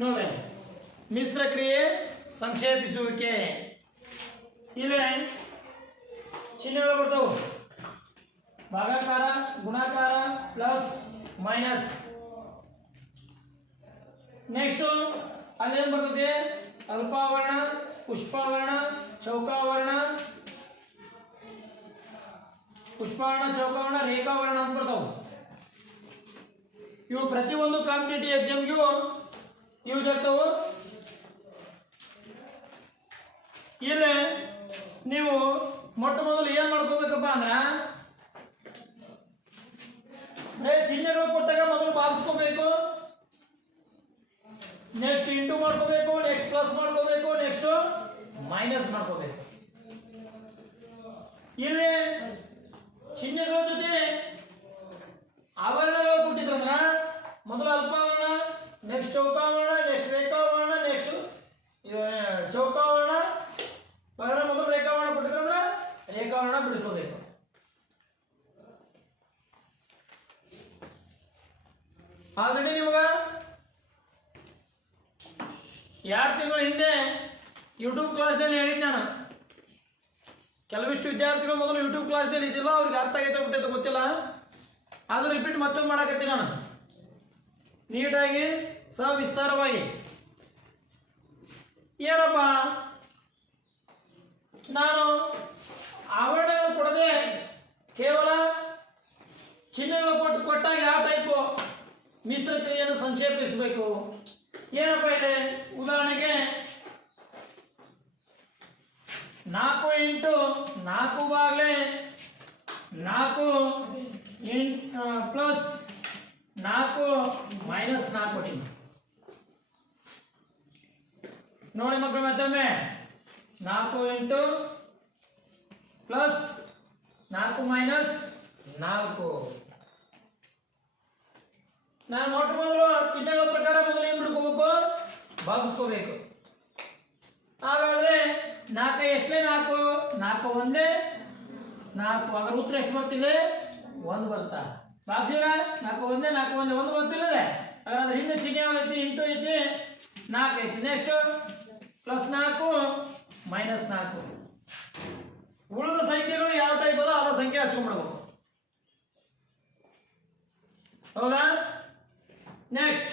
ನೋಡಿ ಮಿಶ್ರ ಕ್ರಿಯೆ ಸಂಕ್ಷೇಪಿಸುವಿಕೆ ಇಲ್ಲಿ ಚಿಹ್ನೆಗಳು ಬರ್ತಾವೆ ಭಾಗಾಕಾರ ಗುಣಾಕಾರ ಪ್ಲಸ್ ಮೈನಸ್ ನೆಕ್ಸ್ಟ್ ಅಲ್ಲೇನು ಬರ್ತದೆ ಅಲ್ಪಾವರ್ಣ ಪುಷ್ಪಾವರ್ಣ ಚೌಕಾವರ್ಣ ಚೌಕಾವರ್ಣ ರೇಖಾವರ್ಣ ಅಂತ ಬರ್ತಾವೆ ಇವು ಪ್ರತಿಯೊಂದು ಕಾಂಪಿಟೇಟಿವ್ ಎಕ್ಸಾಮ್ಗೂ ಯೂಸ್ ಆಗ್ತಾವೆ ಇಲ್ಲಿ ನೀವು ಮೊಟ್ಟ ಮೊದಲು ಏನು ಮಾಡ್ಕೋಬೇಕಪ್ಪ ಅಂದ್ರೆ ಚಿಹ್ನೆಗಳು ಕೊಟ್ಟಾಗ ಮೊದಲು ಭಾಗಿಸ್ಕೋಬೇಕು ನೆಕ್ಸ್ಟ್ ಇಂಟು ಮಾಡ್ಕೋಬೇಕು ನೆಕ್ಸ್ಟ್ ಪ್ಲಸ್ ಮಾಡ್ಕೋಬೇಕು ನೆಕ್ಸ್ಟ್ ಮೈನಸ್ ಮಾಡ್ಕೋಬೇಕು ಇಲ್ಲಿ ಚಿಹ್ನೆಗಳ ಜೊತೆ ಆವರಣಗಳು ಕೊಟ್ಟಿದ್ರಂದ್ರ ಮೊದಲು ಅಲ್ಪಾವರಣ ನೆಕ್ಸ್ಟ್ ಚೌಕಾವರಣ ನೆಕ್ಸ್ಟ್ ರೇಖಾವರಣ ನೆಕ್ಸ್ಟ್ ಚೌಕಾವರಣ ಮೊದಲು ರೇಖಾವರಣ ಕೊಟ್ಟಿದ್ರಂದ್ರ ರೇಖಾವರಣ ಬಿಡಿಸ್ಕೋಬೇಕು ಆಲ್ರೆಡಿ ನಿಮಗ 2 ತಿಂಗಳ ಹಿಂದೆ ಯೂಟ್ಯೂಬ್ ಕ್ಲಾಸ್ನಲ್ಲಿ ಹೇಳಿದ್ದೆ ನಾನು ಕೆಲವಿಷ್ಟು ವಿದ್ಯಾರ್ಥಿಗಳು ಮೊದಲು ಯೂಟ್ಯೂಬ್ ಕ್ಲಾಸ್ನಲ್ಲಿ ಇದ್ದಿಲ್ಲ ಅವ್ರಿಗೆ ಅರ್ಥ ಆಗೈತೆ ಬಿಟ್ಟೈತೆ ಗೊತ್ತಿಲ್ಲ ಅದು ರಿಪೀಟ್ ಮತ್ತೊಮ್ಮೆ ಮಾಡಕತ್ತೀನಿ ನಾನು ನೀಟಾಗಿ ಸವಿಸ್ತಾರವಾಗಿ ಏನಪ್ಪ ನಾನು ಆವರಣಗಳು ಕೊಡದೆ ಕೇವಲ ಚಿಹ್ನೆಗಳು ಕೊಟ್ಟಾಗ ಯಾವ ಟೈಪು ಮಿಶ್ರ ಕ್ರಿಯೆಯನ್ನು ಸಂಕ್ಷೇಪಿಸಬೇಕು ಏನಪ್ಪ ಇದೆ ಉದಾಹರಣೆಗೆ 4 ಇಂಟು 4 ಬಾಗ್ಲೆ 4 ಪ್ಲಸ್ 4 ಮೈನಸ್ 4 ಕೊಟ್ಟಿನಿ ನೋಡಿ ಮಕ್ಕಳು ಮತ್ತೊಮ್ಮೆ 4 ಇಂಟು ಪ್ಲಸ್ 4 ಮೈನಸ್ 4 ನಾನು ಮೊಟ್ಟ ಮೊದಲು ಚಿಹ್ನೆಗಳ ಪ್ರಕಾರ ಮೊದಲು ಏನು ಬಿಡ್ಕೋಬೇಕು ಭಾಗಿಸ್ಕೋಬೇಕು ಹಾಗಾದ್ರೆ 4 ಎಷ್ಟೇ 4 4 ಒಂದೇ 4 ಅದರ ಉತ್ತರ ಎಷ್ಟು ಬರ್ತಿದೆ 1 ಬರ್ತಾ ಭಾಗಿಸಿರ 4 ಒಂದೇ 4 ಒಂದೇ 1 ಬರ್ತಿಲ್ಲ ಹಾಗಾದ್ರೆ ಹಿಂದೆ ಚಿಹ್ನೆ ಐತಿ ಇಂಟು ಐತಿ 4 ಐತಿ ನೆಕ್ಸ್ಟ್ ಪ್ಲಸ್ 4 ಮೈನಸ್ 4 ಉಳಿದ ಸಂಖ್ಯೆಗಳು ಯಾವ ಟೈಪ್ ಅದ ಅದರ ಸಂಖ್ಯೆ ಹಚ್ಕೊಂಡ್ಬಿಡ್ಬೇಕು ಹೌದಾ ನೆಕ್ಸ್ಟ್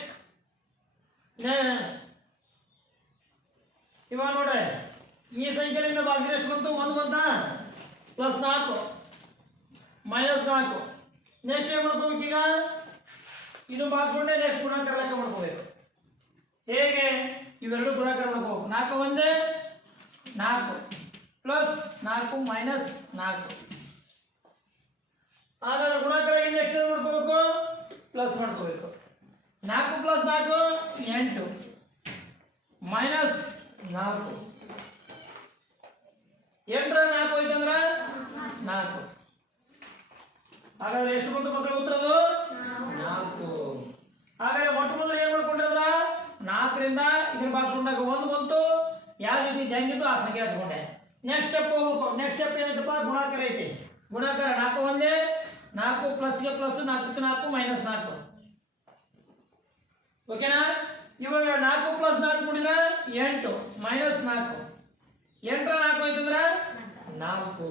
ಇವಾಗ ನೋಡ್ರಿ ಈ ಸಂಖ್ಯೆಯಿಂದ ಭಾಗಿಸಿದ್ರೆ ಎಷ್ಟು ಬಂತು 1 ಬಂತಾ ಪ್ಲಸ್ 4 ಮೈನಸ್ 4 ನೆಕ್ಸ್ಟ್ ಏನು ಮಾಡ್ಕೋಬೇಕು ಈಗ ಇದು ಭಾಗಿಸ್ಕೊಂಡೆ ನೆಕ್ಸ್ಟ್ ಗುಣಾಕಾರ ಲೆಕ್ಕ ಮಾಡ್ಕೋಬೇಕು ಹೇಗೆ ಇವೆರಡು ಗುಣಾಕಾರ ಮಾಡ್ಕೋಬೇಕು 4 ಒಂದೇ 4 ಪ್ಲಸ್ 4 ಮೈನಸ್ 4 ಹಾಗಾದ್ರೆ ಗುಣಾಕಾರ ನೆಕ್ಸ್ಟ್ ಏನು ಮಾಡ್ಕೋಬೇಕು ಪ್ಲಸ್ ಮಾಡ್ಕೋಬೇಕು 4 ಪ್ಲಸ್ 4 8 ಮೈನಸ್ 4 8ರ 4 ಹೋಯ್ತಂದ್ರ 4 ಹಾಗಾದ್ರೆ ಎಷ್ಟು ಬಂತು ಮಕ್ಕಳ ಉತ್ತರ ಅದು 4 ಹಾಗಾದ್ರೆ ಮೊಟ್ಟ ಮೊದಲು ಏನು ಮಾಡ್ಕೊಂಡ್ರ 4ರಿಂದ ಇದನ್ನ ಭಾಗಿಸ್ಕೊಂಡಾಗ 1 ಬಂತು ಯಾವ ರೀತಿ ಜಂಗಿದ್ದು ಆ ಸಂಖ್ಯೆ ಹಚ್ಕೊಂಡೆ ನೆಕ್ಸ್ಟ್ ಸ್ಟೆಪ್ ಹೋಗ್ಬೇಕು ನೆಕ್ಸ್ಟ್ ಸ್ಟೆಪ್ ಏನೈತಪ್ಪ ಗುಣಾಕಾರ ಐತಿ ಗುಣಾಕಾರ 4 ಒಂದೇ 4 ಪ್ಲಸ್ಗೆ ಪ್ಲಸ್ 4ಕ್ಕೆ 4 ಮೈನಸ್ 4 ಓಕೆನಾ ಇವಾಗ 4 ಪ್ಲಸ್ 4 ಕೂಡಿದ್ರೆ 8 ಮೈನಸ್ 4 8ರ 4 ಹೋಯ್ತಂದ್ರೆ 4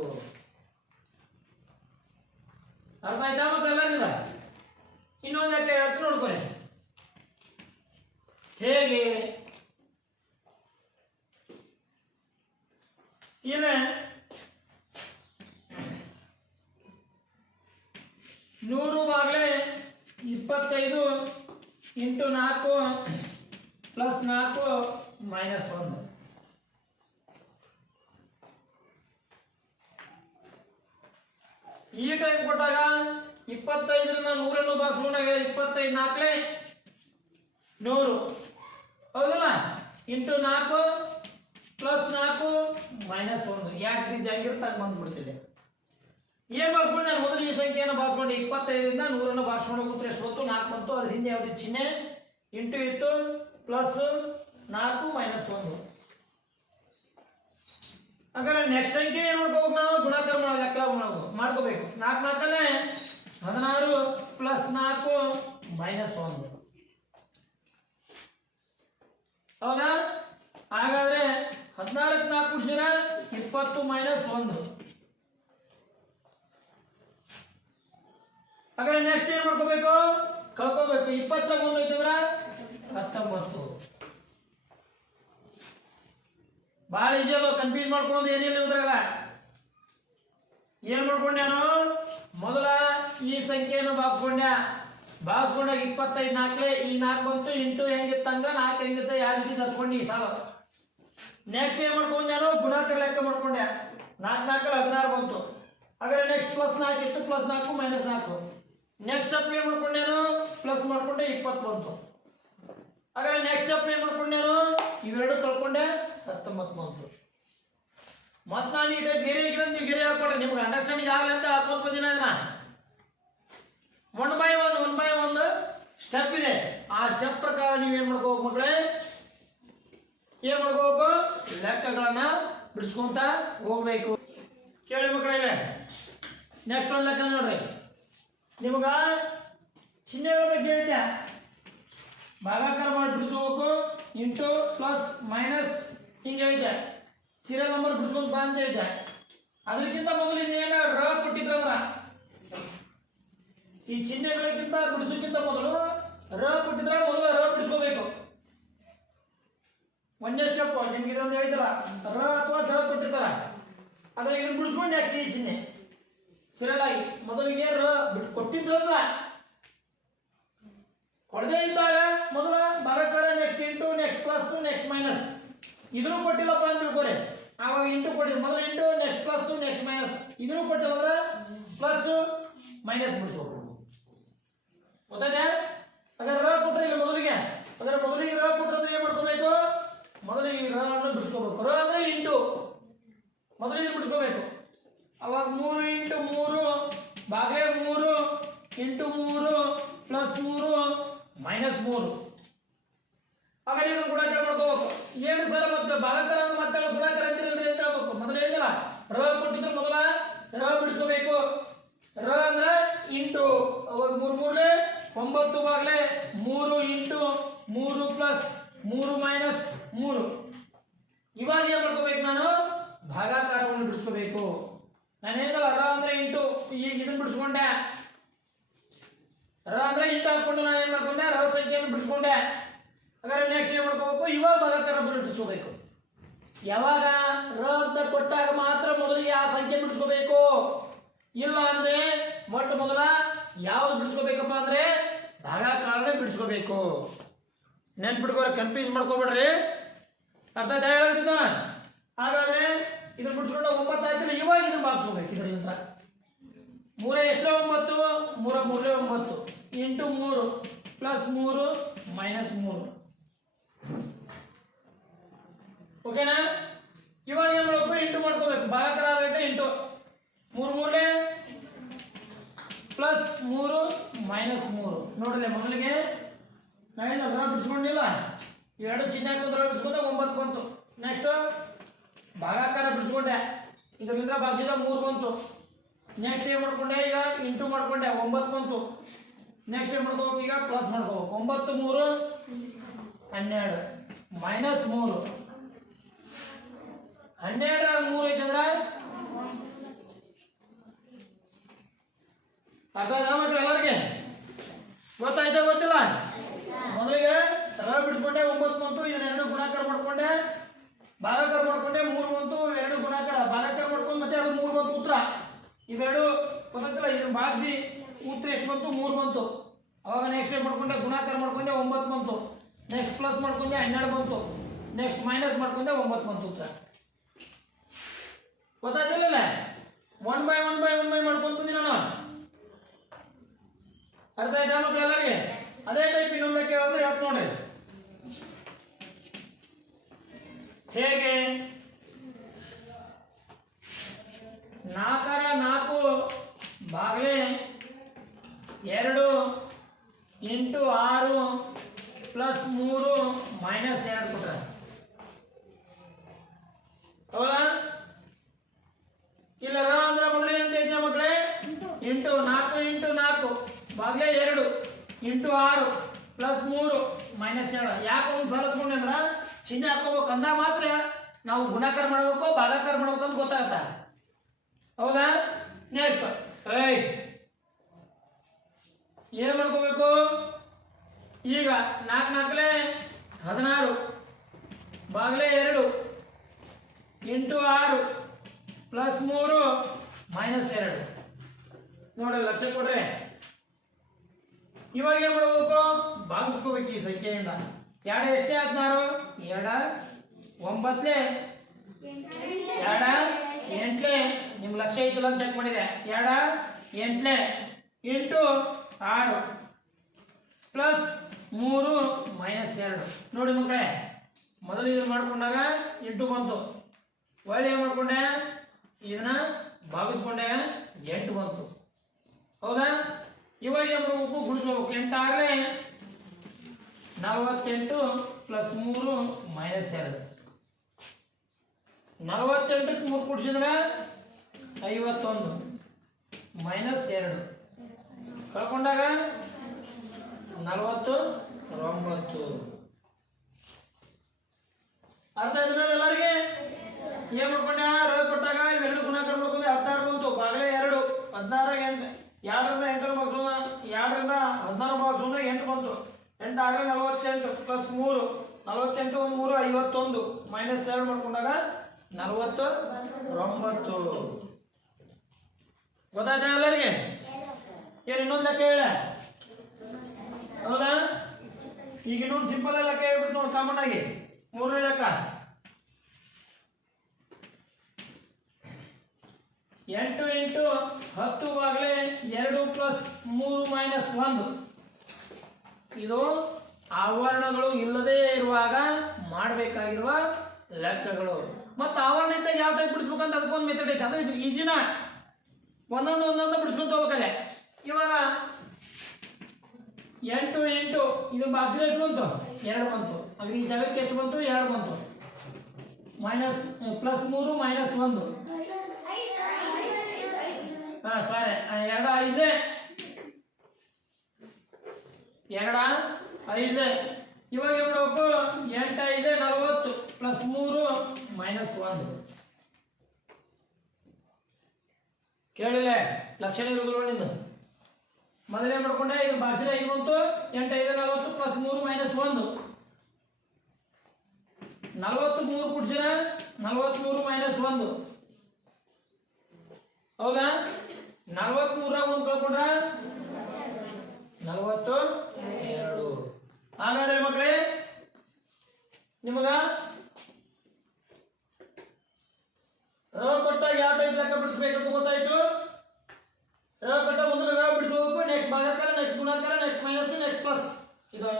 ಅರ್ಥ ಆಯ್ತಾ ಮಕ್ಕಳು ಎಲ್ಲರಿಗ ಇನ್ನೊಂದು ಲೆಕ್ಕ ಹೇಳ್ತೀನಿ ನೋಡ್ಕೊಳ್ಳಿ ಹೇಗೆ ಇಲ್ಲಿ 100 ಬಾಗ್ಲೆ 25 ಇಂಟು 4 ಪ್ಲಸ್ 4 ಮೈನಸ್ 1 ಈ ಟೈಪ್ ಕೊಟ್ಟಾಗ 25ರಿಂದ 100 ಭಾಗಿಸ್ಕೊಂಡಾಗ 25 4 100 ಹೌದಲ್ಲ ಇಂಟು 4 ಪ್ಲಸ್ 4 ಮೈನಸ್ 1 ಯಾಕೆ ಜಂಗಿರ್ತಾಗ ಬಂದ್ಬಿಡ್ತಿದೆ ಏನು ಭಾಗಿಸ್ಕೊಂಡು ನಾನು ಮೊದಲು ಈ ಸಂಖ್ಯೆಯನ್ನು ಭಾಗಿಸ್ಕೊಂಡು 25ರಿಂದ 100 ಭಾಗಿಸ್ಕೊಂಡು ಕೂತ್ರೆ ಎಷ್ಟು ಬಂತು 4 ಬಂತು ಅದ್ರ ಹಿಂದೆ ಯಾವ್ದು ಚಿಹ್ನೆ ಇಂಟು ಇತ್ತು ಪ್ಲಸ್ 4 ಮೈನಸ್ 1 ಹಾಗಾದ್ರೆ ನೆಕ್ಸ್ಟ್ ಸಂಖ್ಯೆ ಏನು ಮಾಡ್ಕೋಬೇಕು ನಾವು ಗುಣಾಕಾರ ಲೆಕ್ಕ ಮಾಡ್ಕೋಬೇಕು 4 4 16 ಪ್ಲಸ್ 4 ಮೈನಸ್ 1 ಹೌದಾ? ಹಾಗಾದ್ರೆ 14 4 ಕೂಡಿಸಿದ್ರೆ 20 ಮೈನಸ್ 1. ಹಾಗಾದ್ರೆ ನೆಕ್ಸ್ಟ್ ಏನ್ ಮಾಡ್ಕೋಬೇಕು? ಕಳ್ಕೋಬೇಕು. 20 1 ಐತಂದ್ರ 19. ಭಾಳ ಈಜಿ ಅದು, ಕನ್ಫ್ಯೂಸ್ ಮಾಡ್ಕೊಳ್ಳೋದು ಏನಿಲ್ಲ ಇದ್ರಾಗ. ಏನ್ ಮಾಡ್ಕೊಂಡೆ ನಾನು? ಮೊದಲ ಈ ಸಂಖ್ಯೆಯನ್ನು ಭಾಗಿಸ್ಕೊಂಡಾಗ 25 4 ಈ 4 ಬಂತು, ಇಂಟು ಹೆಂಗಿತ್ತಂಗ 4 ಹೆಂಗಿತ್ತ ಯಾವ ರೀತಿ ತರ್ಸ್ಕೊಂಡು ಈ ಸಾಲ. ನೆಕ್ಸ್ಟ್ ಏನ್ ಮಾಡ್ಕೊಂಡೆ ನಾನು? ಗುಣಾಕಾರ ಲೆಕ್ಕ ಮಾಡ್ಕೊಂಡೆ. 4 4 16 ಬಂತು. ಹಾಗಾದ್ರೆ ನೆಕ್ಸ್ಟ್ ಪ್ಲಸ್ 4 ಇತ್ತು, ಪ್ಲಸ್ 4 ಮೈನಸ್ 4. ನೆಕ್ಸ್ಟ್ ಸ್ಟೆಪ್ ಏನ್ ಮಾಡ್ಕೊಂಡೆ ನಾನು? ಪ್ಲಸ್ ಮಾಡ್ಕೊಂಡೆ 20 ಬಂತು. ಹಾಗಾದ್ರೆ ನೆಕ್ಸ್ಟ್ ಸ್ಟೆಪ್ ಏನ್ ಮಾಡ್ಕೊಂಡೆ ನಾನು? ಇವೆರಡು ಕಳ್ಕೊಂಡೆ 19 ಬಂತು. ಮತ್ ನಾನು ಈಗ ಗೆರೆ ನೀವು ಗೆರೆ ಹಾಕೊಟ್ರೆ ನಿಮ್ಗೆ ಅಂಡರ್ಸ್ಟ್ಯಾಂಡಿಂಗ್ ಆಗಲ್ಲ ಅಂತ ಹಾಕೋದ್ ಬಂದಿನ ಅದನ್ನ 1 by 1 ಸ್ಟೆಪ್ ಇದೆ. ಆ ಸ್ಟೆಪ್ ಪ್ರಕಾರ ನೀವೇನ್ ಮಾಡ್ಕೋಬೇಕು ಮಕ್ಕಳೇ? ಏನ್ ಮಾಡ್ಕೋಬೇಕು? ಲೆಕ್ಕಗಳನ್ನ ಬಿಡಿಸ್ಕೊಂತ ಹೋಗ್ಬೇಕು. ಕೇಳಿ ಮಕ್ಕಳೇ, ನೆಕ್ಸ್ಟ್ ಒಂದು ಲೆಕ್ಕ ನೋಡ್ರಿ. ನಿಮಗ ಚಿಹ್ನೆಗಳ ಬಗ್ಗೆ ಹೇಳಿದ್ದೆ. ಭಾಗಾಕಾರ ಮಾಡಿ ಬಿಡಿಸ್ಕೋಬೇಕು, ಇಂಟು ಪ್ಲಸ್ ಮೈನಸ್ ಹಿಂಗೆ ಹೇಳಿದ್ದೆ. ಸೀರಿಯಲ್ ನಂಬರ್ ಬಿಡಿಸ್ಕೊಂಡು ಬಾ ಅಂತ ಹೇಳಿದ್ದೆ. ಅದಕ್ಕಿಂತ ಮೊದಲು ಇನ್ನೇನ ರ ಕೊಟ್ಟಿದ್ರಂದ್ರ ಈ ಚಿಹ್ನೆಗಳಿಗಿಂತ ಬಿಡಿಸೋಕ್ಕಿಂತ ಮೊದಲು ರ ಕೊಟ್ಟಿದ್ರೆ ಮೊದಲು ರ ಬಿಡಿಸ್ಕೋಬೇಕು. ಒಂದೇ ಸ್ಟೆಪ್ ನಿಮ್ಗೆ ಇದೊಂದು ಹೇಳಿದಲ್ಲ, ರ ಅಥವಾ ದ ಕೊಟ್ಟಿರ್ತಾರ, ಅದ್ರ ಇದನ್ನ ಬಿಡಿಸ್ಕೊಂಡು ನೆಕ್ಸ್ಟ್ ಈ ಚಿಹ್ನೆ ಸೀರಿಯಲ್ ಆಗಿ ಮೊದಲಿಗೆ ರ ಬಿಟ್ಟು ಕೊಟ್ಟಿದ್ರಂದ್ರ ಕೊಡದೇ ಇದ್ದಾಗ ಮೊದಲ ಭಾಗಾಕಾರ, next into, next plus, next minus. ಇದನ್ನು ಕೊಟ್ಟಿಲ್ಲಪ್ಪ ಅಂತ ತಿಳ್ಕೊರಿ, ಆವಾಗ ಇಂಟು ಕೊಟ್ಟಿದ್ದು ಮೊದಲು into, next plus, next minus. ಇದನ್ನು ಕೊಟ್ಟಿಲ್ಲ ಪ್ಲಸ್ ಮೈನಸ್ ಬಿಡಿಸ್ಬೇಕು. ಗೊತ್ತಾಯ್ತಾ? ಹಾಗಾದ್ರೆ ರ ಕೊಟ್ಟರೆ ಇಲ್ಲ ಮೊದಲಿಗೆ, ಹಾಗಾದ್ರೆ ಮೊದಲಿಗೆ ರ ಕೊಟ್ಟರೆ ಏನ್ ಮಾಡ್ಕೋಬೇಕು? ಮೊದಲಿಗೆ ರ ಅನ್ನು ಬಿಡಿಸ್ಕೋಬೇಕು. ರ ಅಂದ್ರೆ ಇಂಟು, ಮೊದಲಿಗೆ ಬಿಡಿಸ್ಕೋಬೇಕು. ಅವಾಗ 3 ಇಂಟು 3 ಭಾಗಲೇ 3 ಇಂಟು 3 ಪ್ಲಸ್ 3 ಮೈನಸ್ 3. ಹಾಗಾದ್ರೆ ಇದನ್ನು ಗುಣಾಕಾರ ಮಾಡ್ಕೋಬೇಕು. ಏನು ಸರ್ ಮತ್ತೆ ಭಾಗಾಕಾರ ಮತ್ತೆ ಗುಣಾಕಾರ ಅಂತಿರಲ್ರಿ ಅಂತ ಹೇಳ್ಬೇಕು. ಮೊದಲು ಹೇಳಿದಲ್ಲ, ರ ಕೊಟ್ಟಿದ್ರೆ ಮೊದಲ ರ ಬಿಡಿಸ್ಕೋಬೇಕು. ರ ಅಂದ್ರೆ ಇಂಟು, ಅವಾಗ 3 3 9 ಭಾಗಲೇ 3 ಇಂಟು 3 ಪ್ಲಸ್ 3 ಮೈನಸ್ 3. ಇವಾಗ ಏನ್ ಮಾಡ್ಕೋಬೇಕು? ನಾನು ಭಾಗಾಕಾರವನ್ನು ಬಿಡಿಸ್ಕೋಬೇಕು. ನಾನು ಹೇಳಿದಲ್ಲ, ರ ಅಂದ್ರೆ ಇಂಟು, ಈಗ ಇದನ್ನ ಬಿಡಿಸ್ಕೊಂಡೆ. ರ ಅಂದ್ರೆ ಇಂಟು ಹಾಕೊಂಡು ನಾನು ಏನ್ ಮಾಡ್ಕೊಂಡೆ? ರ ಸಂಖ್ಯೆಯನ್ನು ಬಿಡಿಸ್ಕೊಂಡೆ. ಹಾಗಾದ್ರೆ ನೆಕ್ಸ್ಟ್ ಏನ್ ಮಾಡ್ಕೋಬೇಕು? ಇವಾಗ ಭಾಗಾಕಾರ ಬಿಡಿಸ್ಕೋಬೇಕು. ಯಾವಾಗ? ರ ಅಂತ ಕೊಟ್ಟಾಗ ಮಾತ್ರ ಮೊದಲಿಗೆ ಆ ಸಂಖ್ಯೆ ಬಿಡಿಸ್ಕೋಬೇಕು. ಇಲ್ಲ ಅಂದ್ರೆ ಮೊಟ್ಟ ಮೊದಲ ಯಾವ್ದು ಬಿಡಿಸ್ಕೋಬೇಕಪ್ಪ ಅಂದ್ರೆ ಭಾಗಾಕಾರನೇ ಬಿಡಿಸ್ಕೋಬೇಕು. ನೆನ್ಪಿಟ್ಕೋರಿ, ಕನ್ಫ್ಯೂಸ್ ಮಾಡ್ಕೋಬೇಡ್ರಿ. ಅರ್ಥ ಹೇಳೋದಿಲ್ಲ. ಹಾಗಾದ್ರೆ ಇದನ್ನ ಬಿಡಿಸ್ಕೊಂಡು 9 ಆಯ್ತಿಲ್ಲ, ಇವಾಗ ಇದನ್ನ ಭಾಗಿಸ್ಕೋಬೇಕು. ಇದರಿಂದ 3 ಎಷ್ಟು? 9 3 3 9 ಇಂಟು 3 ಪ್ಲಸ್ 3 ಮೈನಸ್ 3. ಓಕೆನಾ? ಇವಾಗ ಏನ್ ಮಾಡಬೇಕು? ಇಂಟು ಮಾಡ್ಕೋಬೇಕು. ಭಾಗಾಕಾರ ಆಗೈತೆ ಇಂಟು 3 3 ಪ್ಲಸ್ 3 ಮೈನಸ್ 3. ನೋಡ್ರಿ ಮೊದಲಿಗೆ ನಾವೇನು ರ ಬಿಡಿಸ್ಕೊಂಡಿಲ್ಲ, ಎರಡು ಚಿಹ್ನೆ ಹಾಕಿದ್ರೆ ಬಿಡಿಸ್ಕೊಂಡ 9 ಬಂತು. ನೆಕ್ಸ್ಟ್ ಭಾಗಾಕಾರ ಬಿಡಿಸ್ಕೊಂಡೆ, ಇದರಿಂದ ಭಾಗಿಸಿದ 3 ಬಂತು. ನೆಕ್ಸ್ಟ್ ಏನ್ ಮಾಡ್ಕೊಂಡೆ? ಈಗ ಇಂಟು ಮಾಡ್ಕೊಂಡೆ 9 ಬಂತು. ನೆಕ್ಸ್ಟ್ ಏನ್ ಮಾಡ್ಕೋಬೇಕು? ಈಗ ಪ್ಲಸ್ ಮಾಡ್ಕೋಬೇಕು. 9 3 12 ಮೈನಸ್ 3. 12 3 ಐತಂದ್ರ ಅರ್ಥ ಆಯ್ತಾ ಮಕ್ಕಳು? ಎಲ್ಲರಿಗೆ ಗೊತ್ತಾಯ್ತಾ? ಗೊತ್ತಿಲ್ಲ? ಮೊದಲಿಗೆ ರ ಬಿಡಿಸ್ಕೊಂಡೆ 9 ಬಂತು. ಇದನ್ನ 2 ಗುಣಾಕಾರ ಮಾಡ್ಕೊಂಡೆ, ಭಾಗಾಕಾರ ಮಾಡ್ಕೊಂಡೆ 3 ಬಂತು. 2 ಗುಣಾಕಾರ ಭಾಗಾಕಾರ ಮಾಡ್ಕೊಂಡು ಮತ್ತೆ ಅದು 3 ಬಂತು ಉತ್ತರ. ಇವೆರಡು ಗೊತ್ತಾಗ್ತಿಲ್ಲ, ಇದನ್ನ ಭಾಗಿಸಿ ಉತ್ತರ ಎಷ್ಟು ಬಂತು? 3 ಬಂತು. ಅವಾಗ ನೆಕ್ಸ್ಟ್ ಏನ್ ಮಾಡ್ಕೊಂಡೆ? ಗುಣಾಕಾರ ಮಾಡ್ಕೊಂಡೆ 9 ಬಂತು. ನೆಕ್ಸ್ಟ್ ಪ್ಲಸ್ ಮಾಡ್ಕೊಂಡೆ 12 ಬಂತು. ನೆಕ್ಸ್ಟ್ ಮೈನಸ್ ಮಾಡ್ಕೊಂಡೆ 9 ಬಂತು ಉತ್ತರ. ಗೊತ್ತಾಯ್ತಿಲ್ಲ? 1 by 1 ಮಾಡ್ಕೊಂಡು ಬಂದಿ ನಾನು. ಅರ್ಥ ಆಯ್ತಾ ಮಕ್ಕಳು ಎಲ್ಲರಿಗೆ? ಅದೇ ಟೈಪ್ ಇನ್ನೊಂದು ಕೇಳಿದ್ರೆ ಹೇಳ್ತ ನೋಡ್ರಿ. ಹೇಗೆ? 4 4 ಭಾಗಲೇ 2 ಇಂಟು 6 ಪ್ಲಸ್ 3 ಮೈನಸ್ 2 ಕೊಟ್ರೆ ಹೌದಾ? ಇಲ್ಲ ರ ಅಂದ್ರೆ ಮೊದಲೇ ಅಂತ ಮಕ್ಕಳೇ into 4 into 4 ಭಾಗಲೇ 2 into 6 plus 3 minus 2. ಯಾಕೆ ಒಂದು ಸಲ ತಗೊಂಡೆ ಅಂದ್ರೆ ಚಿಹ್ನೆ ಹಾಕೋಬೇಕು ಅಂದಾಗ ಮಾತ್ರ ನಾವು ಗುಣಾಕಾರ ಮಾಡಬೇಕು ಭಾಗಾಕಾರ ಮಾಡಬೇಕು ಅಂತ ಗೊತ್ತಾಗತ್ತ. ಹೌದಾ? ನೆಕ್ಸ್ಟ್ ಏನು ಮಾಡ್ಕೋಬೇಕು? ಈಗ 4 4 16 ಬಾಗ್ಲೆ 2 ಇಂಟು 6 ಪ್ಲಸ್ 3 ಮೈನಸ್ 2 ನೋಡ್ರಿ, ಲಕ್ಷ ಕೊಡ್ರಿ. ಇವಾಗ ಏನು ಮಾಡಬೇಕು? ಭಾಗಿಸ್ಕೋಬೇಕು ಈ ಸಂಖ್ಯೆಯಿಂದ. 2 ಎಷ್ಟೇ 16 2 9 2 8 ನಿಮ್ಮ ಲಕ್ಷ ಐತಲ್ಲ ಅಂತ ಚೆಕ್ ಮಾಡಿದೆ. 2 8 ಇಂಟು 6 ಪ್ಲಸ್ 3 ಮೈನಸ್ 2 ನೋಡಿ ಮಕ್ಕಳೇ, ಮೊದಲು ಇದನ್ನು ಮಾಡ್ಕೊಂಡಾಗ ಇಂಟು ಬಂತು, ಒಳ್ಳೆ ಏನು ಮಾಡ್ಕೊಂಡೆ ಇದನ್ನ ಭಾಗಿಸ್ಕೊಂಡೆ 8 ಬಂತು. ಹೌದಾ? ಇವಾಗ ಏನು ಮಾಡಬೇಕು? ಗುಣಿಸ್ಬೇಕು. 8 ಆಗಲೇ 48 ಪ್ಲಸ್ 3 ಮೈನಸ್ 2 48ಕ್ಕೆ 3 ಕೂಡಿಸಿದ್ರೆ 51 ಮೈನಸ್ 2 ಕಳ್ಕೊಂಡಾಗ 49. ಅರ್ಥ ಆಯ್ತು ಎಲ್ಲರಿಗೆ? ಏನು ಮಾಡ್ಕೊಂಡೆ? ಕೊಟ್ಟಾಗ ಇವೆರಡು ಗುಣಾಕಾರ ಮಾಡ್ಕೊಂಡು 16 ಬಂತು. ಬಾಗಲೇ 2 16 2ರಿಂದ 8 ಭಾಗಿಸೋಣ, 2ರಿಂದ 16 ಭಾಗಿಸೋಣ 8 ಬಂತು. 8 ಆಗಲೇ 48 ಪ್ಲಸ್ 3 48 3 51 ಮೈನಸ್ 2 ಮಾಡ್ಕೊಂಡಾಗ 49. ಗೊತ್ತಾಯ್ತಾ ಎಲ್ಲರಿಗೆ? ಏನು ಇನ್ನೊಂದು ಲೆಕ್ಕ ಹೇಳ? ಹೌದಾ? ಈಗ ಇನ್ನೊಂದು ಸಿಂಪಲ್ ಲೆಕ್ಕ ಹೇಳ್ಬಿಟ್ಟು ನೋಡಿ ಕಾಮನ್ ಆಗಿ. 3ನೇ ಲೆಕ್ಕ 8 ಇಂಟು 10 ಬಾಗಲೇ 2 ಪ್ಲಸ್ 3 ಮೈನಸ್ 1. ಇದು ಆವರಣಗಳು ಇಲ್ಲದೆ ಇರುವಾಗ ಮಾಡಬೇಕಾಗಿರುವ ಲೆಕ್ಕಗಳು. ಮತ್ತು ಆವರಣ ಇದ್ದಾಗ ಯಾವ ಟೈಪ್ ಬಿಡಿಸ್ಬೇಕಂತ ಅದಕ್ಕೊಂದು ಮೆಥಡ್ ಐತೆ. ಅಂದ್ರೆ ಇದು ಈಜಿನ ಒಂದೊಂದು ಬಿಡಿಸ್ಕೊಂತ ಹೋಗ್ಬೇಕಲ್ಲೇ. ಇವಾಗ 8 ಇಂಟು ಇದು ಬಾಕ್ಸಿಗೆ ಎಷ್ಟು ಬಂತು? 2 ಬಂತು. ಅದ್ರ ಈ ಜಾಗಕ್ಕೆ ಎಷ್ಟು ಬಂತು? 2 ಬಂತು. Minus plus 3 minus 1. ಹಾಂ ಸರಿ, 2 5 2 5. ಇವಾಗ ಏನು ಮಾಡಬೇಕು? 8 5 40 ಪ್ಲಸ್ 3 ಮೈನಸ್ 1. ಕೇಳಿಲ್ಲ? ಲಕ್ಷಣ ಇರೋದಿಲ್ಲ ನಿಂದು. ಮೊದಲೇ ಮಾಡ್ಕೊಂಡೆ ಇದು ಭಾಷೆ 5 ಬಂತು. 8 5 40 ಪ್ಲಸ್ 3 ಮೈನಸ್ 1. 43 ಕೂಡಿಸಿರ 43 ಮೈನಸ್ 1. ಹೌದಾ? 43 ಒಂದು ಕಳ್ಕೊಂಡ್ರ 42. ಹಾಗಾದ್ರೆ ಮಕ್ಕಳೇ ನಿಮಗ ಕೊಟ್ಟಾಗ ಯಾವ ಟೈಪ್ ಲೆಕ್ಕ ಬಿಡಿಸ್ಬೇಕಂತ ಗೊತ್ತಾಯ್ತು. ಕೊಟ್ಟ ಮೊದಲು ಬಿಡಿಸ್ಬೇಕು, ನೆಕ್ಸ್ಟ್ ಭಾಗಾಕಾರ, ನೆಕ್ಸ್ಟ್ ಗುಣಾಕಾರ, ನೆಕ್ಸ್ಟ್ ಮೈನಸ್, ನೆಕ್ಸ್ಟ್ ಪ್ಲಸ್. ಇದು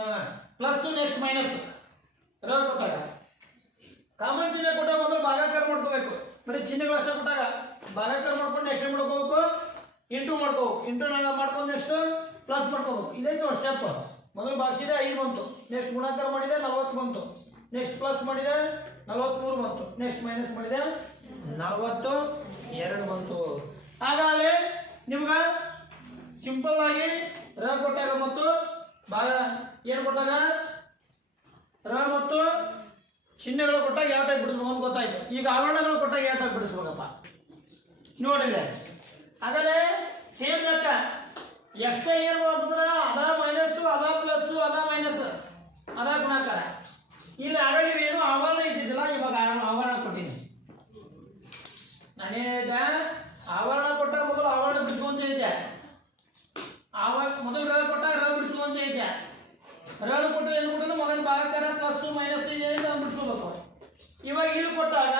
ಪ್ಲಸ್ ನೆಕ್ಸ್ಟ್ ಮೈನಸ್. ಕೊಟ್ಟಾಗ ಕಾಮನ್ ಚಿಹ್ನೆ ಕೊಟ್ಟಾಗ ಮೊದಲು ಭಾಗಾಕಾರ ಮಾಡ್ಕೋಬೇಕು. ಬರೀ ಚಿಹ್ನೆಗಳು ಅಷ್ಟೇ ಕೊಟ್ಟಾಗ ಭಾಗಾಕಾರ ಮಾಡ್ಕೊಂಡು ನೆಕ್ಸ್ಟ್ ಏನು ಮಾಡ್ಕೋಬೇಕು? ಇಂಟು ಮಾಡ್ಕೋಬೇಕು. ಇಂಟು ಮಾಡ್ಕೊಂಡು ನೆಕ್ಸ್ಟ್ ಪ್ಲಸ್ ಮಾಡ್ಕೋಬೇಕು. ಇದೈತೆ ಸ್ಟೆಪ್. ಮೊದಲು ಭಾಗಿಸಿದೆ 5 ಬಂತು, ನೆಕ್ಸ್ಟ್ ಗುಣಾಕಾರ ಮಾಡಿದೆ 40 ಬಂತು, ನೆಕ್ಸ್ಟ್ ಪ್ಲಸ್ ಮಾಡಿದೆ 43 ಬಂತು, ನೆಕ್ಸ್ಟ್ ಮೈನಸ್ ಮಾಡಿದೆ 42 ಬಂತು. ಹಾಗಾದ್ರೆ ನಿಮ್ಗೆ ಸಿಂಪಲ್ ಆಗಿ ಕೊಟ್ಟಾಗ ಮತ್ತು ಏನು ಕೊಟ್ಟಾಗ ಮತ್ತು ಚಿಹ್ನೆಗಳು ಕೊಟ್ಟಾಗ ಯಾವ ಟೈಪ್ ಬಿಡಿಸ್ಬೇಕು ಅಂತ ಗೊತ್ತಾಯ್ತು. ಈಗ ಆವರಣಗಳು ಕೊಟ್ಟಾಗ ಯಾವ ಟೈಪ್ ಬಿಡಿಸ್ಬೇಕಪ್ಪ ನೋಡಿಲ್ಲ. ಹಾಗಾದ್ರೆ ಸೇಮ್ ಲೆಕ್ಕ ಎಕ್ಸ್ಟ್ರಾ ಏನು ಅಂತಂದ್ರೆ ಅದ ಮೈನಸ್ಸು, ಅದ ಪ್ಲಸ್ಸು, ಅದ ಮೈನಸ್, ಅದ ಗುಣಾಕಾರ. ಇಲ್ಲಿ ಆಗ ನೀವೇನು ಆವರಣ ಇದ್ದಿದ್ದಿಲ್ಲ, ಇವಾಗ ಆವರಣ ಕೊಟ್ಟಿನಿ. ನಾನೇನಿದ ಆವರಣ ಕೊಟ್ಟಾಗ ಮೊದಲು ಆವರಣ ಬಿಡಿಸ್ಕೊಂತ ಇದ್ದೆ. ಮೊದಲು ಕೊಟ್ಟಾಗ ಬಿಡಿಸ್ಕೊಂತ ಇದ್ದೆ. ಕೊಟ್ಟರೆ ಏನು ಕೊಟ್ಟರೆ ಮೊದಲು ಭಾಗಾಕಾರ ಪ್ಲಸ್ ಮೈನಸ್ ಬಿಡಿಸ್ಕೋಬೇಕು. ಇವಾಗ ಇಲ್ಲಿ ಕೊಟ್ಟಾಗ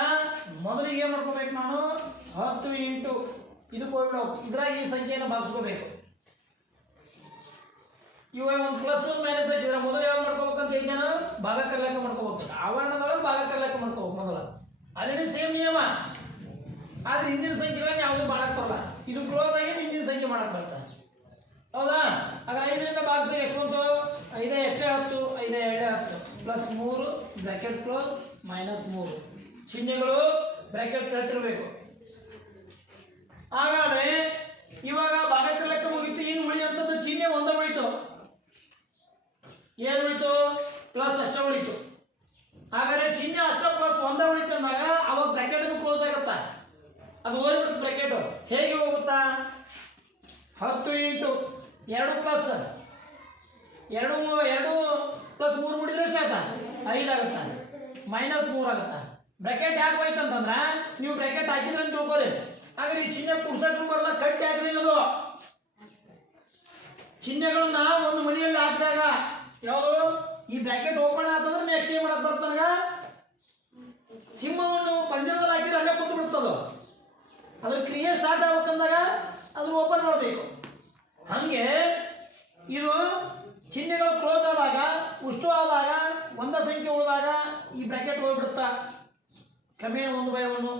ಮೊದಲಿಗೆ ಏನು ಮಾಡ್ಕೋಬೇಕು? ನಾನು 10 ಇಂಟು ಇದಕ್ಕೆ ಹೋಗ್ಬಿಡೋದು. ಇದ್ರಾಗ ಈ ಸಂಖ್ಯೆಯನ್ನು ಭಾಗಿಸ್ಕೋಬೇಕು. ಇವಾಗ ಒಂದು ಪ್ಲಸ್ ಒಂದು ಮೈನಸ್ ಐತಿದ್ರೆ ಮೊದಲು ಯಾವಾಗ ಮಾಡ್ಕೋಬೇಕಂತ ಈಗ ನಾನು ಭಾಗಾಕಾರ ಲೆಕ್ಕ ಮಾಡ್ಕೋಬೇಕು. ಆವರಣದೊಳಗೆ ಭಾಗಾಕಾರ ಲೆಕ್ಕ ಮಾಡ್ಕೋಬೇಕು ಮೊದಲು. ಆಲ್ರೆಡಿ ಸೇಮ್ ನಿಯಮ, ಆದ್ರೆ ಹಿಂದಿನ ಸಂಖ್ಯೆಗಳನ್ನ ಯಾವುದು ಮಾಡಕ್ ಬರಲ್ಲ. ಇದು ಕ್ಲೋಸ್ ಆಗಿ ಹಿಂದಿನ ಸಂಖ್ಯೆ ಮಾಡಕ್ ಬರ್ತಾರೆ. ಹೌದಾ? ಹಾಗೆ 5ರಿಂದ ಭಾಗಿಸಿದಾಗ ಎಷ್ಟು ಬಂತು? 5 ಎಷ್ಟೇ 10, 5 2 10 ಪ್ಲಸ್ 3 ಬ್ರಾಕೆಟ್ ಕ್ಲೋಸ್ ಮೈನಸ್ 3. ಚಿಹ್ನೆಗಳು ಬ್ರಾಕೆಟ್ ಕಟ್ಟಿರಬೇಕು. ಹಾಗಾದ್ರೆ ಇವಾಗ ಭಾಗಾಕಾರ ಲೆಕ್ಕ ಮುಗಿತು. ಇನ್ನು ಉಳಿಯುವಂಥದ್ದು ಚಿಹ್ನೆ ಒಂದೇ ಉಳಿತು. ಏನು ಉಳಿತು? ಪ್ಲಸ್ ಅಷ್ಟೇ ಉಳಿತು. ಹಾಗಾದ್ರೆ ಅದು ಹೋಗ್ಬಿಡುತ್ತೆ ಬ್ರಾಕೆಟ್. ಹೇಗೆ ಹೋಗುತ್ತಾ? 10 ಇಂಟು 2 ಪ್ಲಸ್ 3 ಬಿಡಿದ್ರೆ ಎಷ್ಟಾಯ್ತಾ? 5 ಆಗುತ್ತಾ, -3 ಆಗುತ್ತಾ. ಬ್ರಾಕೆಟ್ ಯಾಕೆ ಹೋಯ್ತು ಅಂತಂದ್ರೆ ನೀವು ಬ್ರಾಕೆಟ್ ಹಾಕಿದ್ರೆ ಅಂತ ತಿಳ್ಕೊರಿ. ಹಾಗಾದ್ರೆ ಈ ಚಿಹ್ನೆ ಕುಡ್ಸಕ್ಕೂ ಬರಲ್ಲ, ಕಟ್ಟಿ ಹಾಕಿದ್ರೆ ಅದು ಚಿಹ್ನೆಗಳನ್ನ ಒಂದು ಮನೆಯಲ್ಲಿ ಹಾಕಿದಾಗ ಯಾವುದು ಈ ಬ್ರಾಕೆಟ್ ಓಪನ್ ಆತಂದ್ರೆ ನೆಕ್ಸ್ಟ್ ಏನ್ ಮಾಡಕ್ ಬರ್ತಾಗ ಸಿಂಹವನ್ನು ಪಂಜರದಲ್ಲಿ ಹಾಕಿದ್ರೆ ಅಲ್ಲೇ ಕೂತು ಬಿಡ್ತದ. ಅದ್ರ ಕ್ರಿಯೆ ಸ್ಟಾರ್ಟ್ ಆಗ್ಬೇಕಂದಾಗ ಅದನ್ನ ಓಪನ್ ಮಾಡಬೇಕು. ಹಂಗೆ ಇದು ಚಿಹ್ನೆಗಳು ಕ್ಲೋಸ್ ಆದಾಗ, ಉಷ್ಟು ಆದಾಗ, ಒಂದ ಸಂಖ್ಯೆ ಉಳಿದಾಗ ಈ ಬ್ರಾಕೆಟ್ ಹೋಗ್ಬಿಡುತ್ತಾ ಕ್ರಮೇಣ 1/1.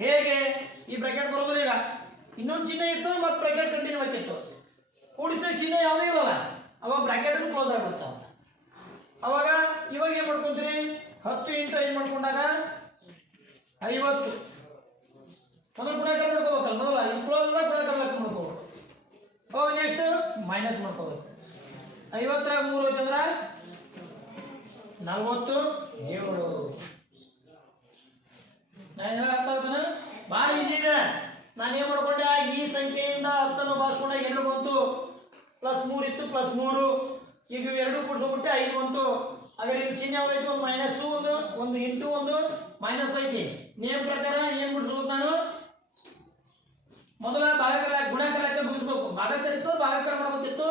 ಹೇಗೆ ಈ ಬ್ರಾಕೆಟ್ ಬರೋದಿಲ್ಲ. ಈಗ ಇನ್ನೊಂದು ಚಿಹ್ನೆ ಇತ್ತು ಮತ್ತೆ ಬ್ರಾಕೆಟ್ ಕಂಟಿನ್ಯೂ ಆಗಿತ್ತು. ಕೂಡಿಸಿದ ಚಿಹ್ನೆ ಯಾವುದೂ ಇಲ್ಲಲ್ಲ, ಅವಾಗ ಬ್ರಾಕೆಟ್ ಕ್ಲೋಸ್ ಆಗ್ಬಿಡುತ್ತ. ಅವಾಗ ಇವಾಗ ಏನ್ ಮಾಡ್ಕೊಂತೀರಿ? 10 ಇಂಟು 5 ಮಾಡ್ಕೊಂಡಾಗ 50. ಮೊದಲು ಗುಣಾಕಾರ ಮಾಡ್ಕೋಬೇಕಲ್ಲ, ಮೊದಲ ಇಲ್ಲಿ ಕ್ಲೋಸ್ ಆದಾಗ ಗುಣಾಕಾರ ಲೆಕ್ಕ ಮಾಡ್ಕೋಬೇಕು. ಅವಾಗ ನೆಕ್ಸ್ಟ್ ಮೈನಸ್ ಮಾಡ್ಕೋಬೇಕು. 50 3 ಹೋಯ್ತಂದ್ರ 47. ನಾನು ಅರ್ಥ ಆಗ್ತಾನ? ಭಾಳ ಈಜಿ ಇದೆ. ನಾನು ಏನ್ ಮಾಡ್ಕೊಂಡೆ? ಈ ಸಂಖ್ಯೆಯಿಂದ 10 ಭಾಗಿಸ್ಕೊಂಡ 2 ಬಂತು, +3 ಇತ್ತು, +3. ಈಗ ಇವೆರಡು ಕೂಡಿಸ್ಬಿಟ್ಟೆ 5 ಬಂತು. ಹಾಗಾದ್ರೆ ಇಲ್ಲಿ ಚಿಹ್ನೆ ಯಾವ್ದೈತಿ? ಒಂದು ಮೈನಸ್, ಒಂದು ಇಂಟು, ಒಂದು ಮೈನಸ್ ಐತಿ. ನೇಮ್ ಪ್ರಕಾರ ಏನ್ ಬಿಡಿಸ್ಬೇಕು? ನಾನು ಮೊದಲ ಭಾಗಾಕಾರ ಗುಣಾಕಾರ ಬಿಡಿಸ್ಬೇಕು. ಭಾಗಾಕಾರ ಇತ್ತು ಭಾಗಾಕಾರ ಮಾಡ್ಬೇಕಿತ್ತು,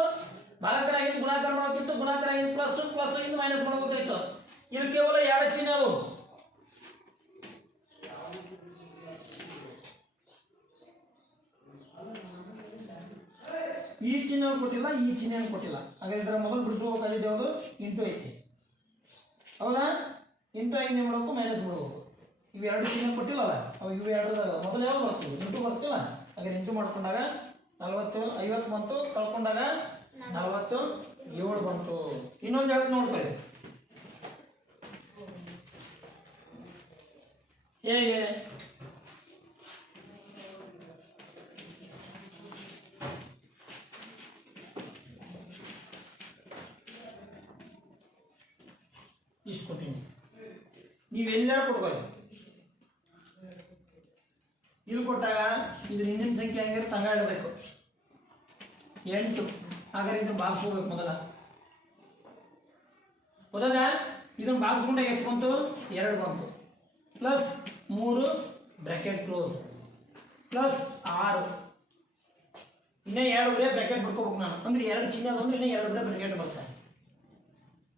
ಭಾಗಾಕಾರ ಆಗಿದ್ದು ಗುಣಾಕಾರ ಮಾಡ್ಬೇಕಿತ್ತು, ಗುಣಾಕಾರ ಆಗಿದ್ದು ಪ್ಲಸ್ ಆಗಿದ್ದು ಮೈನಸ್ ಮಾಡ್ಬೇಕಾಯ್ತು. ಇಲ್ಲಿ ಕೇವಲ 2 ಚಿಹ್ನೆ ಅದು. ಈ ಚಿಹ್ನೆ ಕೊಟ್ಟಿಲ್ಲ, ಈ ಚಿಹ್ನೆ ಕೊಟ್ಟಿಲ್ಲ. ಹಾಗಾದ್ರೆ ಇದರ ಮೊದಲು ಬಿಡಿಸ್ಬೇಕಾಗಿದ್ದು ಯಾವುದು? ಇಂಟು ಐತಿ, ಹೌದಾ? ಇಂಟು 5 ಏನ್ ಮಾಡಬೇಕು? ಮೈನಸ್ ಮಾಡಬೇಕು. ಇವೆರಡು ಚಿಹ್ನೆ ಕೊಟ್ಟಿಲ್ಲಲ್ಲ, ಅವಾಗ ಇವು ಎರಡು ಮೊದಲು ಯಾವ್ದು ಬರ್ತೀವಿ? ಇಂಟು ಬರ್ತಿಲ್ಲ. ಹಾಗಾದ್ರೆ ಇಂಟು ಮಾಡ್ಕೊಂಡಾಗ 50 ಬಂತು, ಕಳ್ಕೊಂಡಾಗ 47 ಬಂತು. ಇನ್ನೊಂದು ಹೇಳ್ತು ನೋಡ್ಕೊಳ್ಳಿ ಹೇಗೆ. ಇಷ್ಟು ಕೊಟ್ಟಿನಿ, ನೀವೆಲ್ಲರೂ ಕೊಟ್ಕೊಳ್ಳಿ. ಇಲ್ಲಿ ಕೊಟ್ಟಾಗ ಇದ್ರ ಹಿಂದಿನ ಸಂಖ್ಯೆ ಹಂಗಿರುತ್ತೆ ಹಂಗ ಇಡಬೇಕು 8. ಹಾಗಾದ್ರೆ ಇದನ್ನ ಭಾಗಿಸ್ಕೋಬೇಕು ಮೊದಲ. ಹೋದಾಗ ಇದನ್ನ ಭಾಗಿಸ್ಕೊಂಡಾಗ ಎಷ್ಟು ಬಂತು? 2 ಬಂತು. +3 ಬ್ರಾಕೆಟ್ ಕ್ಲೋಸ್, +6 ಇನ್ನೇ 2 ಬರೇ ಬ್ರಾಕೆಟ್ ಬಿಡ್ಕೋಬೇಕು ನಾನು. ಅಂದ್ರೆ 2 ಚಿಹ್ನೆ ಅಂದ್ರೆ ಇನ್ನೇ 2 ಬರೇ ಬ್ರಾಕೆಟ್ ಬರ್ತಾರೆ.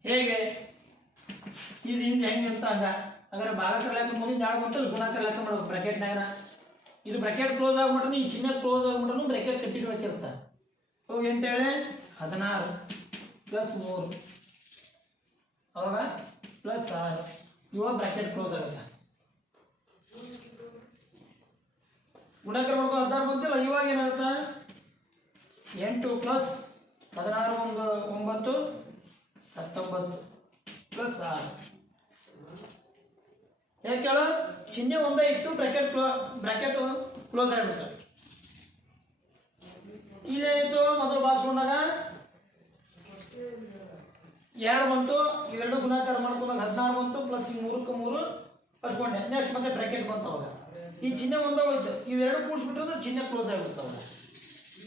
ಹೇಗೆ ಇದು ಹಿಂದೆ ಹೆಂಗೆ ಅಂತ ಹಂಗ. ಹಾಗಾದ್ರೆ ಭಾಗಾಕಾರ ಲೆಕ್ಕ ಮುಂದಿನ 2 ಬಂತು, ಗುಣಾಕಾರ ಲೆಕ್ಕ ಮಾಡ್ಬೇಕು ಬ್ರಾಕೆಟ್ನಾಗ. ಇದು ಬ್ರಾಕೆಟ್ ಕ್ಲೋಸ್ ಆಗ್ಬಿಟ್ರೆ ಈ ಚಿಹ್ನೆ ಕ್ಲೋಸ್ ಆಗ್ಬಿಟ್ರೆ ಬ್ರಾಕೆಟ್ ಕಂಟಿನ್ಯೂ ಆಗಿರುತ್ತೆ. ಅವಾಗ ಎಂತ ಹೇಳಿ 16 +3 ಅವಾಗ +6 ಇವಾಗ ಬ್ರಾಕೆಟ್ ಕ್ಲೋಸ್ ಆಗುತ್ತೆ. ಗುಣಾಕಾರ ಮಾಡ್ಕೊ 16 ಬಂತಿಲ್ಲ. ಇವಾಗ ಏನಾಗುತ್ತೆ? 8 + 16 1 9 19 +6. ಯಾಕೆ ಹೇಳ? ಚಿಹ್ನೆ ಒಂದೇ ಇತ್ತು, ಬ್ರಾಕೆಟ್ ಕ್ಲೋಸ್ ಆಗಿಬಿಡ್ತಾರೆ. ಇಲ್ಲೇನಿತ್ತು? ಮೊದಲು ಭಾಗಿಸ್ಕೊಂಡಾಗ 2 ಬಂತು, ಇವೆರಡು ಗುಣಾಕಾರ ಮಾಡ್ಕೊಂಡಾಗ 16 ಬಂತು, ಪ್ಲಸ್ 3ಕ್ಕೆ 3 ಕಳ್ಸ್ಕೊಂಡೆ. ನೆಕ್ಸ್ಟ್ ಮತ್ತೆ ಬ್ರಾಕೆಟ್ ಬಂತು. ಅವಾಗ ಈ ಚಿಹ್ನೆ ಒಂದೇ ಹೋಯ್ತು, ಇವೆರಡು ಕೂಡಿಸ್ಬಿಟ್ರೆ ಚಿಹ್ನೆ ಕ್ಲೋಸ್ ಆಗಿಬಿಡ್ತಾವ.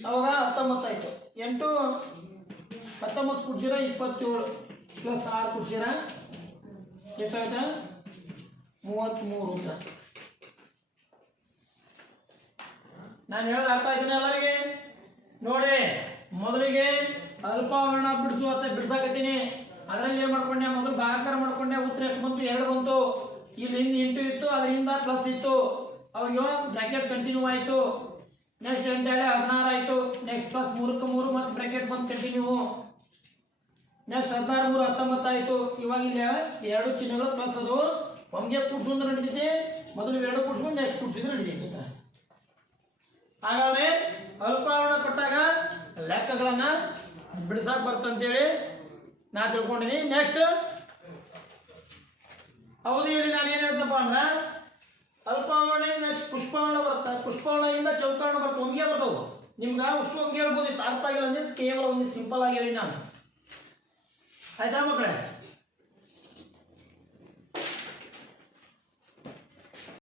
ಅವಾಗ 19 ಆಯ್ತು. 8 19 ಕೂಡಿಸಿರ 27 +6 ಕೂಡಿಸಿರ ಎಷ್ಟಾಗುತ್ತೆ? 33 ಉತ್ತರ. ನಾನು ಹೇಳೋದು ಅರ್ಥ ಆಯ್ತಾನೆ ಎಲ್ಲರಿಗೆ? ನೋಡಿ, ಮೊದಲಿಗೆ ಅಲ್ಪಾವರಣ ಬಿಡಿಸಾಕತ್ತೀನಿ. ಅದರಲ್ಲಿ ಏನ್ ಮಾಡ್ಕೊಂಡೆ? ಮೊದಲು ಭಾಗಾಕಾರ ಮಾಡ್ಕೊಂಡೆ. ಉತ್ತರ ಎಷ್ಟು ಬಂತು? 2 ಬಂತು. ಇಲ್ಲಿ ಹಿಂದೆ ಇಂಟು ಇತ್ತು, ಅದರಿಂದ ಪ್ಲಸ್ ಇತ್ತು. ಅವಾಗ ಬ್ರಾಕೆಟ್ ಕಂಟಿನ್ಯೂ ಆಯ್ತು. ನೆಕ್ಸ್ಟ್ 8 16 ಆಯ್ತು. ನೆಕ್ಸ್ಟ್ +3ಕ್ಕೆ 3 ಮತ್ತೆ ಬ್ರಾಕೆಟ್ ಬಂದು ಕಂಟಿನ್ಯೂ. ನೆಕ್ಸ್ಟ್ 16 3 19 ಆಯ್ತು. ಇವಾಗ ಇಲ್ಲಿ 2 ಚಿಹ್ನೆಗಳು ಪ್ಲಸ್ ಅದು ಒಮ್ಗೆ ಕೂಡ್ಸೋದ್ರೆ ನಡೀತೈತಿ. ಮೊದಲು 2 ಕೂಡ್ಸ್ಕೊಂಡು ನೆಕ್ಸ್ಟ್ ಕೂಡ್ಸಿದ್ರೆ ನಡೀತೈತಿ. ಹಾಗಾದ್ರೆ ಅಲ್ಪಾವರಣ ಕೊಟ್ಟಾಗ ಲೆಕ್ಕಗಳನ್ನ ಬಿಡಿಸಾಕ್ ಬರ್ತಂತೇಳಿ ನಾ ತಿಳ್ಕೊಂಡಿನಿ. ನೆಕ್ಸ್ಟ್ ಅವಧಿಯಲ್ಲಿ ನಾನು ಏನ್ ಹೇಳ್ತಪ್ಪ ಅಂದ್ರೆ ಅಲ್ಪಾವರಣ ನೆಕ್ಸ್ಟ್ ಪುಷ್ಪವರ್ಣ ಬರುತ್ತೆ. ಪುಷ್ಪವರ್ಣದಿಂದ ಚೌಕಾವರ್ಣ ಬರ್ತವೆ, ಒಮ್ಗೆ ಬರ್ತಾವೆ. ನಿಮ್ಗೆ ಅಷ್ಟು ಒಮ್ಗೆ ಹೇಳ್ಬೋದು. ಅರ್ಥ ಆಗಿಲ್ಲ ಅಂದ್ರೆ ಕೇವಲ ಒಂದು ಸಿಂಪಲ್ ಆಗಿ ಹೇಳಿ ನಾನು. ಆಯ್ತಾ ಮಕ್ಕಳೇ?